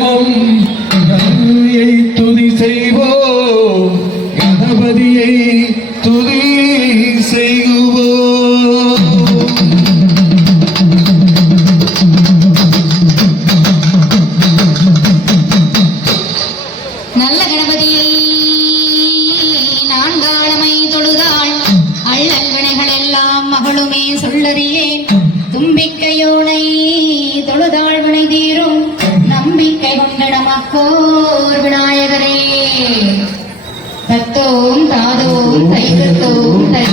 செல்வம் கணபதியை துதி செய்வோம், கணபதியை துதி செய்வோம். நல்ல கணபதியை நான்காளமை தொழுதாள் அள்ளல் வினைகள் எல்லாம் மகளுமே சொல்லறியேன். தும்பிக்கையோனை தொழுதாள் வினை தீரும் நம்பிக்கை கொண்டிடமக்கோர் விநாயகரே. தத்தோம் தாதோம் தைத்தோம் தை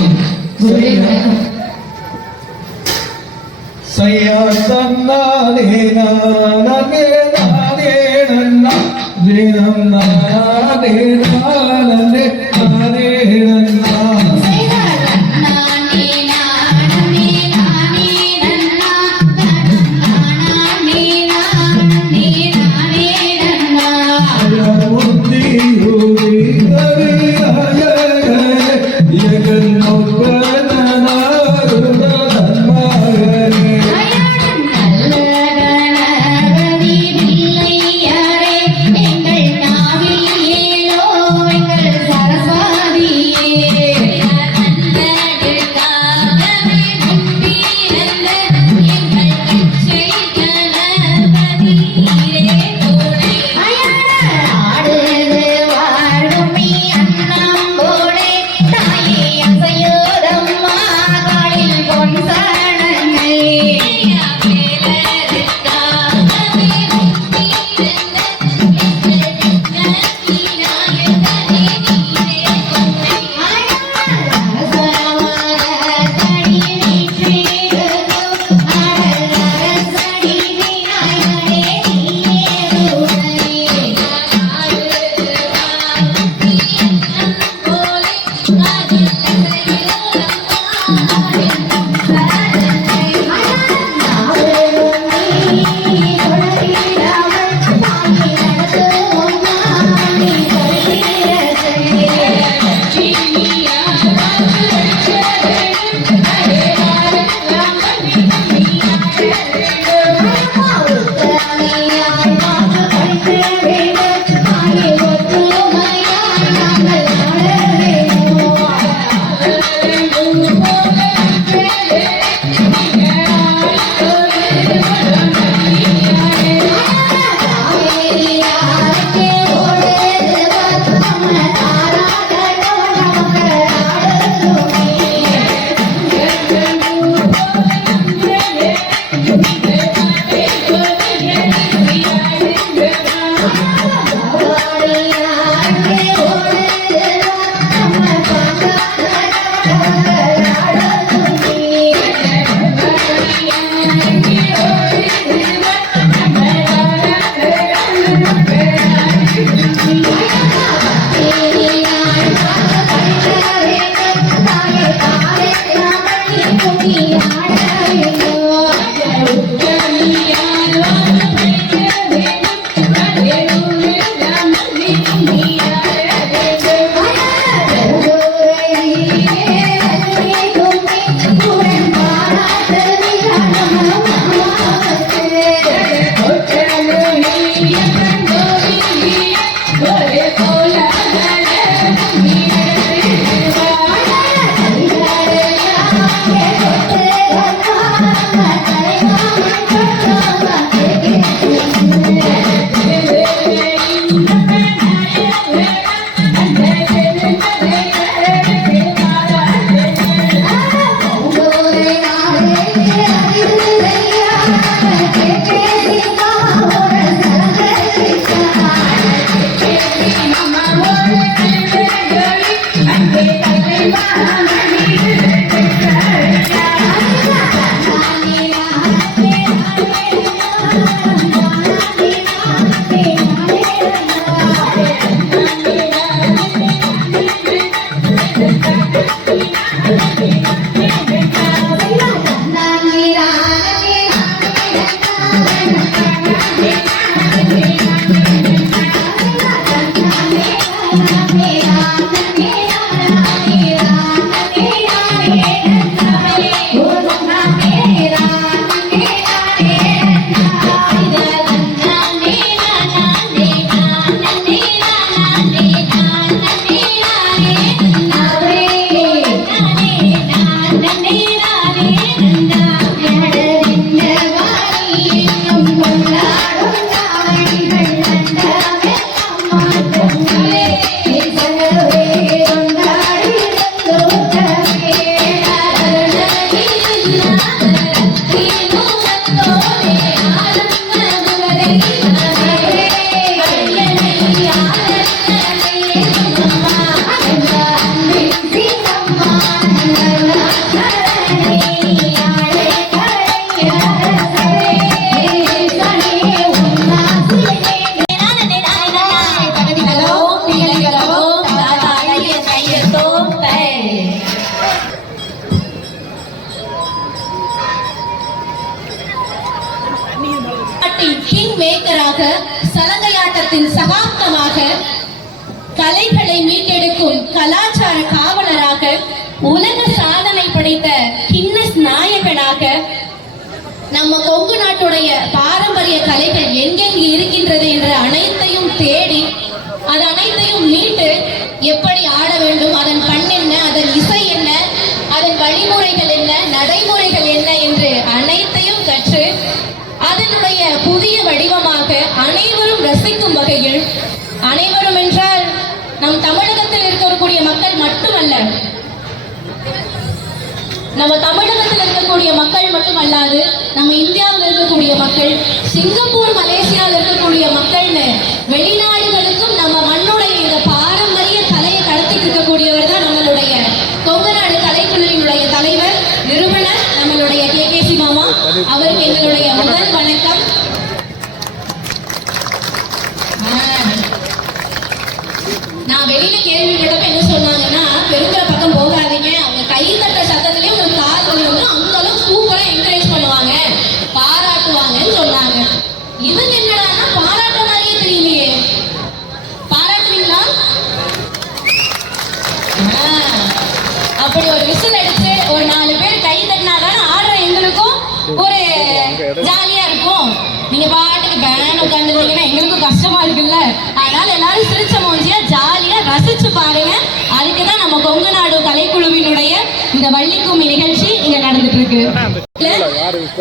சையா தன்னானே நானே நானே நன்னா ஜீனம் நானே நானே நானே நன்னா சலங்கையாட்டத்தின் சகாப்தமாக, கலைகளை மீட்டெடுக்கும் கலாச்சார காவலராக, உலக சாதனை படைத்த கின்னஸ் நாயகனாக, நம்ம கொங்கு நாட்டுடைய பாரம்பரிய கலைகள் எங்கெங்கு இருக்கின்றது என்ற அனைத்தையும் தேடி அது அனைத்தையும் மீட்டு எப்படி ஆட வேண்டும், அதன் பண் என்ன, அதன் இசை என்ன, அதன் வழிமுறைகள் என்ன, நடைமுறைகள் என்ன என்று அனைத்தையும் கற்று அதனுடைய புதிய வடிவமாக அனைவரும் ரசிக்கும் வகையில், அனைவரும் என்றால் நம் தமிழகத்தில் இருக்கக்கூடிய மக்கள் மட்டுமல்ல, நம்ம தமிழகத்தில் இருக்கக்கூடிய மக்கள் மட்டுமல்லாது நம்ம இந்தியாவில் இருக்கக்கூடிய மக்கள், சிங்கப்பூர் மலேசியாவில் இருக்கக்கூடிய மக்கள்னு வெளிநாடுகளுக்கும் நம்ம மண்ணுடைய இந்த பாரம்பரிய கலையை கடத்திட்டு இருக்கக்கூடியவர் தான் நம்மளுடைய கொங்கு நாடு கலைக்குழுவினுடைய தலைவர், நிறுவனர் நம்மளுடைய KKC மாமா. அவருக்கு எங்களுடைய முதல் வணக்கம். நான் வெளியில கேள்விப்பட்டப்ப என்ன சொன்னாங்கன்னா, பெருங்குற பக்கம் போகாதீங்க, அவங்க கை தட்ட சத்தத்திலேயே உங்களுக்கு கால் வலி வந்துடும், அந்த அளவுக்கு சூப்பரா என்கரேஜ் பண்ணுவாங்க, பாராட்டுவாங்கன்னு சொன்னாங்க. இவங்க என்னடான்னா பாராட்ட மாதிரியே தெரியலையே, பாராட்டுவீங்களா? அப்படி ஒரு விசில் அடிச்சு ஒரு 4 பேர் கை தட்டினாதானே ஆடுற எங்களுக்கும் ஒரு ஜாலியா இருக்கும். நீங்க பாட்டுக்கு பேன் உட்காந்துருந்தீங்கன்னா எங்களுக்கும் கஷ்டமா இருக்குல்ல. அதனால எல்லாரும் சிரிச்ச மூஞ்சியா ஜாலியா ரசிச்சு பாருங்க. அதுக்குதான் நம்ம கொங்கு நாடு கலைக்குழுவினுடைய இந்த வள்ளிக்கும்மி நிகழ்ச்சி இங்க நடந்துட்டு இருக்கு.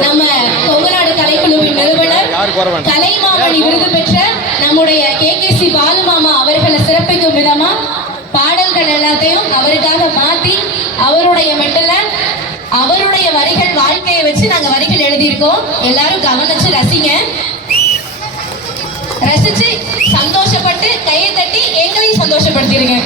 நம்ம கொங்கு நாடு கலைக்குழுவின் நிறுவனர், கலைமாமணி விருது பெற்ற நம்முடைய KKC பாலுமாமா அவர்களை சிறப்பிக்கும் விதமா பாடல்கள் எல்லாத்தையும் அவருக்காக மாத்தி அவருடைய மெட்டல அவருடைய வரிகள் வாழ்க்கையை வச்சு நாங்க வரிகள் எழுதியிருக்கோம். எல்லாரும் கவனிச்சு ரசிங்க. ரசிச்சு சந்தோஷப்பட்டு கையை தட்டி எங்களையும் சந்தோஷப்படுத்திருங்க.